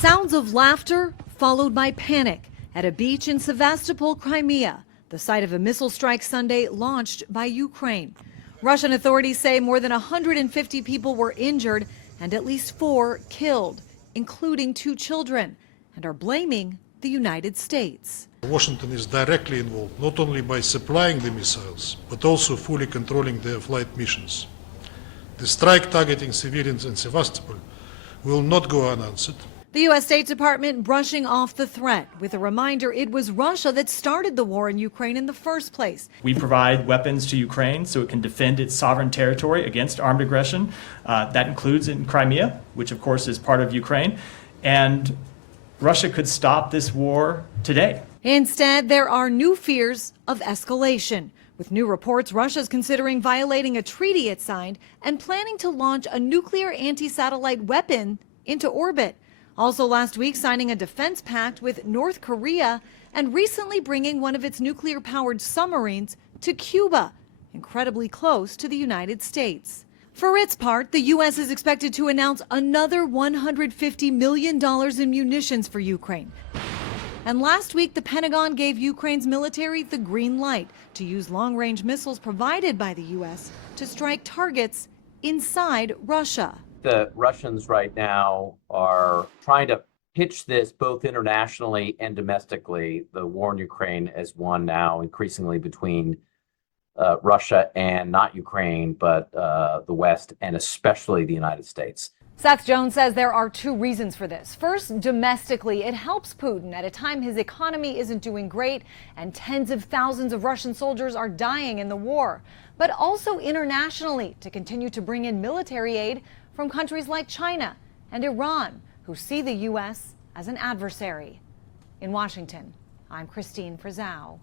Sounds of laughter followed by panic at a beach in Sevastopol, Crimea, the site of a missile strike Sunday launched by Ukraine. Russian authorities say more than 150 people were injured and at least 4 killed, including 2 children, and are blaming the United States. Washington is directly involved, not only by supplying the missiles, but also fully controlling their flight missions. The strike targeting civilians in Sevastopol will not go unanswered. The U.S. State Department brushing off the threat with a reminder it was Russia that started the war in Ukraine in the first place. We provide weapons to Ukraine so it can defend its sovereign territory against armed aggression. That includes in Crimea, which of course is part of Ukraine. And Russia could stop this war today. Instead, there are new fears of escalation. With new reports, Russia's considering violating a treaty it signed and planning to launch a nuclear anti-satellite weapon into orbit. Also last week, signing a defense pact with North Korea and recently bringing one of its nuclear-powered submarines to Cuba, incredibly close to the United States. For its part, the U.S. is expected to announce another $150 million in munitions for Ukraine. And last week, the Pentagon gave Ukraine's military the green light to use long-range missiles provided by the U.S. to strike targets inside Russia. The Russians right now are trying to pitch this both internationally and domestically, the war in Ukraine, as one now increasingly between Russia and not Ukraine, but the West and especially the United States. Seth Jones says there are 2 reasons for this. First, domestically, it helps Putin at a time his economy isn't doing great and tens of thousands of Russian soldiers are dying in the war. But also internationally to continue to bring in military aid from countries like China and Iran, who see the U.S. as an adversary. In Washington, I'm Christine Frizzau.